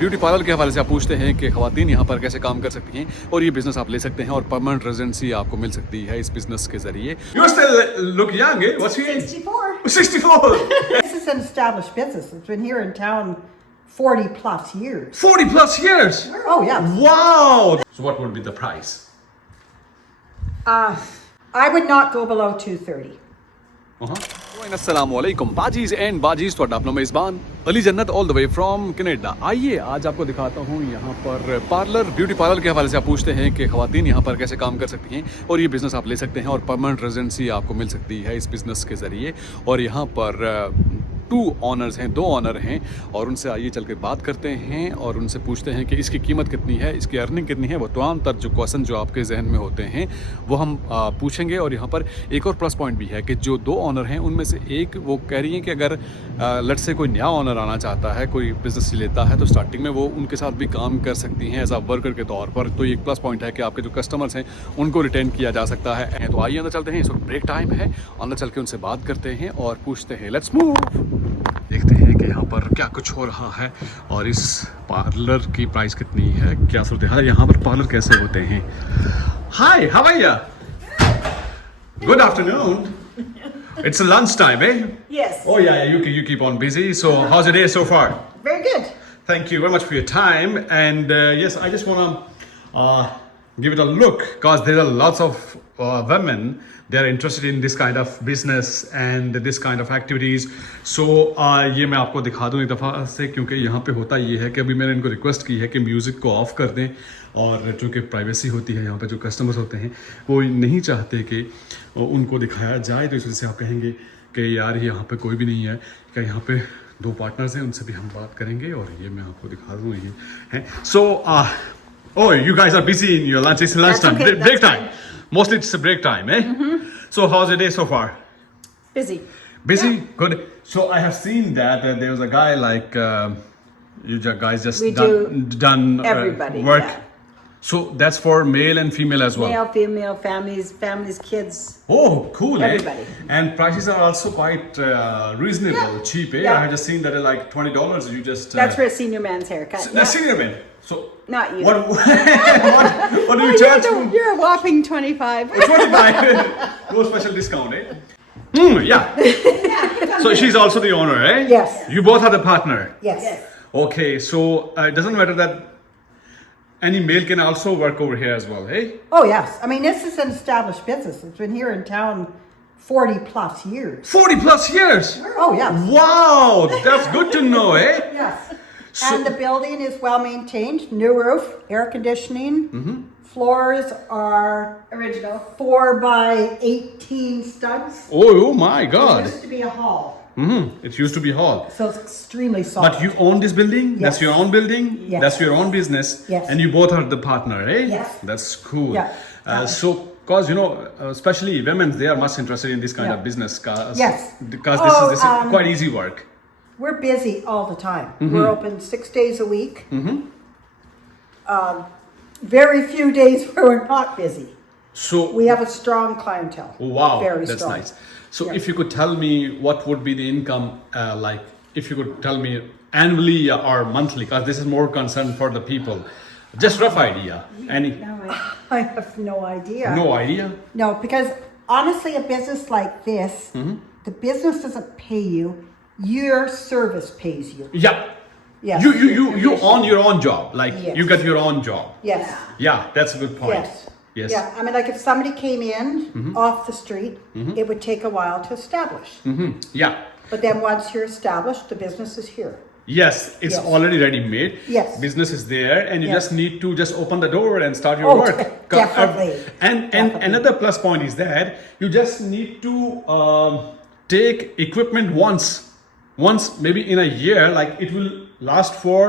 Beauty parlour के हवाले से आप पूछते हैं कि ख़वातीन यहाँ पर कैसे काम कर सकती हैं और ये बिज़नेस आप ले सकते हैं और परमानेंट रेजिडेंसी आपको मिल सकती है इस बिज़नेस के ज़रिए। You still look young, eh? What's your age? 64. 64. This is an established business. It's been here in town 40 plus years. 40 plus years. Oh, yeah. Wow. So what would be the price? I would not go below 230. अस्सलामुअलैकुम बाजीज and बाजीज तो अपना मेज़बान अली जन्नत all the way from Canada. आइए आज आपको दिखाता हूँ यहाँ पर पार्लर ब्यूटी पार्लर के हवाले से आप पूछते हैं कि ख़वातीन यहाँ पर कैसे काम कर सकती हैं और ये बिज़नेस आप ले सकते हैं और परमानेंट रेजिडेंसी आपको मिल सकती है इस बिज़नेस के ज़रिए। और यहाँ पर 2 ऑनर्स हैं, 2 ऑनर हैं और उनसे आइए चल के बात करते हैं और उनसे पूछते हैं कि इसकी कीमत कितनी है, इसकी अर्निंग कितनी है। वो तमाम तर जो क्वेश्चन जो आपके जहन में होते हैं वो हम पूछेंगे। और यहाँ पर एक और प्लस पॉइंट भी है कि जो 2 ऑनर हैं उनमें से एक वो कह रही हैं कि अगर लट से कोई नया ऑनर आना चाहता है, कोई बिज़नेस लेता है तो स्टार्टिंग में वो उनके साथ भी काम कर सकती हैं एज आ वर्कर के तौर पर। तो ये एक प्लस पॉइंट है कि आपके जो कस्टमर्स हैं उनको रिटेन किया जा सकता है। तो आइए अंदर चलते हैं, इस वक्त ब्रेक टाइम है, अंदर चल के उनसे बात करते हैं और पूछते हैं। Let's move. देखते हैं कि यहाँ पर क्या कुछ हो रहा है और इस पार्लर की प्राइस कितनी है, क्या सूरत हाल है, यहाँ पर पार्लर कैसे होते हैं। Hi, how are you? Good afternoon. It's lunch time, eh? Yes. Oh yeah, you keep on busy. So how's your day so far? Very good. Thank you very much for your time. And yes, I just want to give it a look because there are lots of women. They are interested in this kind of business and this kind of activities. So ये मैं आपको दिखा दूँ एक दफ़ा से, क्योंकि यहाँ पे होता ये है कि अभी मैंने इनको रिक्वेस्ट की है कि म्यूज़िक को ऑफ़ कर दें और चूँकि प्राइवेसी होती है यहाँ पे जो कस्टमर्स होते हैं वो नहीं चाहते कि उनको दिखाया जाए। तो इस वजह से आप कहेंगे कि यार यहाँ पे कोई भी नहीं है, क्या यहाँ पे 2 पार्टनर्स हैं, उनसे भी हम बात करेंगे और ये मैं आपको दिखा दूँ ये हैं। So oh, you guys are busy in your lunch. It's lunch time, okay, break time. Mostly it's a break time, eh? So how's your day so far? Busy. Busy? Yeah. Good. So I have seen that there was a guy like you guys just We done everybody, work. yeah. So that's for male and female as well. Male, female, families, kids. Oh, cool! Everybody. Eh? And prices are also quite reasonable, Yeah. cheap. Eh? Yeah. I have just seen that at like $20. You just That's for a senior man's haircut. the senior man. So Not you. what do you charge? You're a whopping 25. 25. No special discount, eh? Yeah. So she's also the owner, eh? Yes. You both are the partner. Yes. Okay, so it doesn't matter that any male can also work over here as well, eh? Oh, yes. I mean, this is an established business. It's been here in town 40 plus years. 40 plus years. Oh, yes. Wow, that's good to know, eh? Yes. So- And the building is well maintained, new roof, air conditioning. Floors are Original. 4 by 18 studs. Oh my It God. used to be a hall, It used to be hall. so it's extremely solid. But you own this building? Yes. That's your own building? Yes. That's your own business? Yes. And you both are the partner, eh? Yes. That's cool. Yeah. So, because, you know, especially women, they are much interested in this kind Yeah. of business. Yes. Because this is quite easy work. We're busy all the time. We're open 6 days a week. Very few days where we're not busy. So, We have a strong clientele. wow, Very that's strong. nice. So, Yeah. if you could tell me what would be the income, like, if you could tell me annually or monthly, because this is more concerned for the people. Just rough idea. Any? I have no idea. No idea? No, because honestly, a business like this, the business doesn't pay you. Your service pays you. Yeah. Yes. You own your own job. Like, Yes. you get your own job. Yes. Yeah, that's a good point. Yes. Yes. Yeah. I mean, like if somebody came in off the street, it would take a while to establish. Yeah. But then once you're established, the business is here. Yes, it's Yes. already ready made. Yes. Business is there, and you Yes. just need to just open the door and start your Oh, work. definitely. And Definitely. another plus point is that you just need to take equipment once maybe in a year. Like it will last for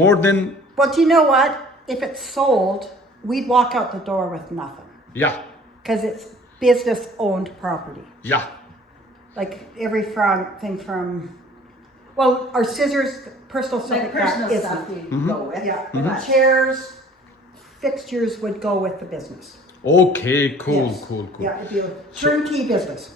more than But you know what? If it's sold, we'd walk out the door with nothing yeah. because it's business owned property. Yeah. Like thing from, well, our scissors, personal stuff Like like personal that stuff isn't. you go with. Yeah, the chairs, fixtures would go with the business. Okay. Cool. Yes. Cool. Yeah, it'd be a turnkey business.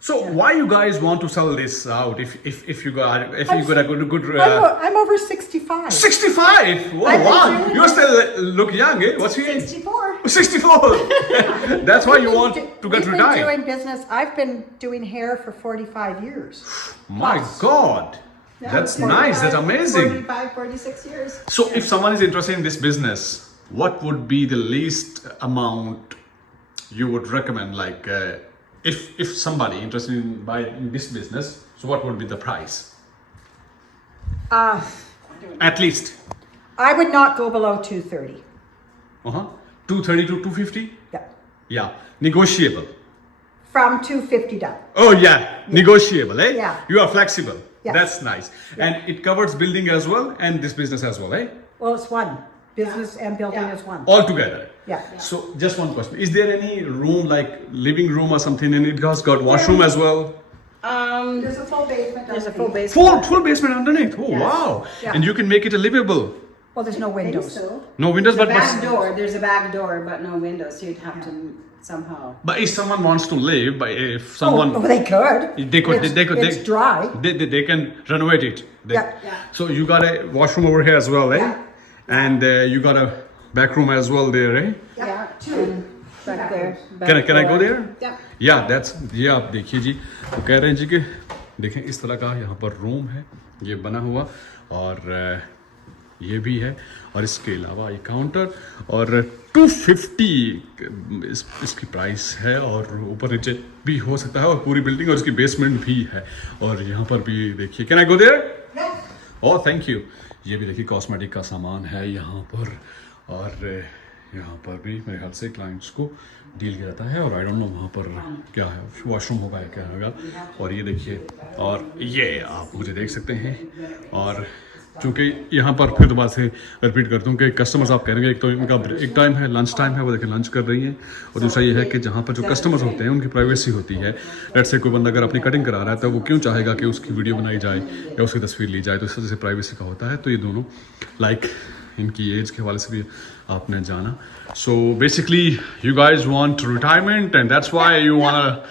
So why you guys want to sell this out if you got a good I'm over 65. 65? Oh, I've been wow, doing you still look young, eh? What's your age? 64. 64. That's why you want to get We've been retired. doing business. I've been doing hair for 45 years. My God, that's nice. That's amazing. 45, 46 years. So if someone is interested in this business, what would be the least amount you would recommend? Like, if somebody interested in buying this business, so what would be the price? At least. I would not go below 230. 230 to 250? Yeah. Yeah. Negotiable. From 250 down. Oh yeah, negotiable, eh? Yeah. You are flexible. Yes. That's nice. And it covers building as well and this business as well, eh? Well, it's one. Business and building is one. All together. Yeah. So just one question. Is there any room like living room or something and it has got washroom as well? There's a full basement. There's a full basement. Full basement underneath. Oh wow. Yeah. And you can make it a livable. Well, there's no windows. So. No windows The but back door, there's a back door, but no windows. So you'd have to somehow. but if someone wants to live, but if someone Oh, they could. they could It's dry. They can renovate it. Yeah. So you got a washroom over here as well, eh? Yeah. And you got a back room as well there, eh? Yeah, two. Back there. Can I go there? Yeah. या that's ये आप देखिए जी तो कह रहे हैं जी कि देखें इस तरह का यहाँ पर रूम है ये बना हुआ और ये भी है और इसके अलावा ये काउंटर और 250 इसकी प्राइस है और ऊपर नीचे भी हो सकता है और पूरी बिल्डिंग और इसकी बेसमेंट भी है और यहाँ पर भी देखिए can I go there oh thank you ये भी देखिए कॉस्मेटिक का सामान है यहाँ पर और यहाँ पर भी मेरे ख्याल से क्लाइंट्स को डील किया जाता है और आई डोंट नो वहाँ पर क्या है वॉशरूम होगा या क्या होगा और ये देखिए और ये आप मुझे देख सकते हैं और चूँकि यहाँ पर फिर दोबारा से रिपीट करता हूँ कि कस्टमर्स आप कहेंगे एक तो इनका एक टाइम है लंच टाइम है वो देखिए लंच कर रही हैं और दूसरा ये है कि जहाँ पर जो कस्टमर्स होते हैं उनकी प्राइवेसी होती है लेट से कोई बंदा अगर अपनी कटिंग करा रहा है तो वो क्यों चाहेगा कि उसकी वीडियो बनाई जाए या उसकी तस्वीर ली जाए तो इस वजह से प्राइवेसी का होता है तो ये दोनों लाइक इनकी एज के हवाले से भी आपने जाना so basically you guys want retirement and that's why you want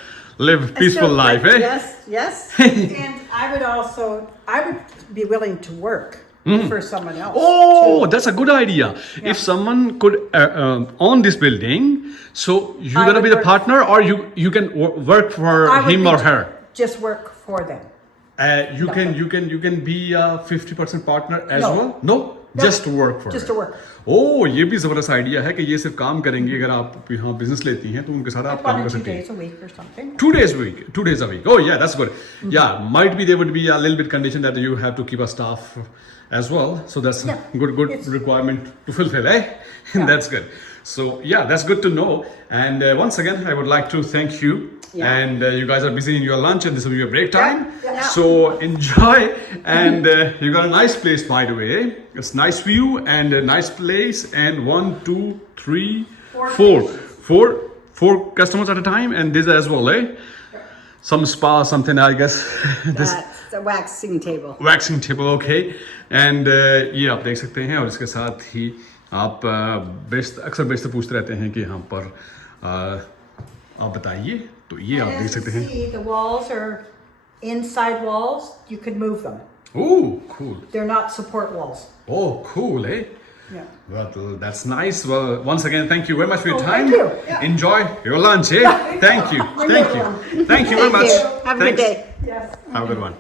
live peaceful life, eh? Yes, yes. And I would be willing to work for someone else. Oh, too. that's a good idea. If someone could own this building, so you're I gonna would be the work- partner, or you can work for I would him be or her. Just work for them. You can be a 50% partner as No. well. No, No. just to work for. Just her. to work. Oh, ये भी जबरदस्त idea है कि ये सिर्फ काम करेंगे अगर आप यहाँ बिजनेस लेती हैं तो उनके साथ आप काम 1 कर or 2 सकती हैं days a week or something. 2 days a week. 2 days a week. Oh yeah, that's good. Yeah, might be there would be a little bit condition that you have to keep a staff as well. So that's a Yeah. good It's- requirement to fulfill, eh? That's good. So yeah, that's good to know. And once again, I would like to thank you. Yeah. And you guys are busy in your lunch, and this will be your break time. Yeah. So enjoy. And you got a nice place, by the way. It's nice view and a nice place. And 1, 2, 3, 4 customers at a time, and this as well, eh? Some spa, something, I guess. This That's the waxing table. waxing table, okay. And ये आप देख सकते हैं और इसके साथ ही आप अक्सर बेशतर पूछते रहते हैं कि यहाँ पर आप बताइए तो ये आप And देख as you सकते हैं see, the walls are inside walls. You could move them. Oh, cool. They're not support walls. Oh, cool, eh? Yeah. Well, that's nice. Well, once again, thank you very much for your Oh, time. thank you. Yeah. Enjoy your lunch, eh? Thank you. Thank you. Thank you very Thank much. you. Have a good Thanks. day. Yes. Have a good one.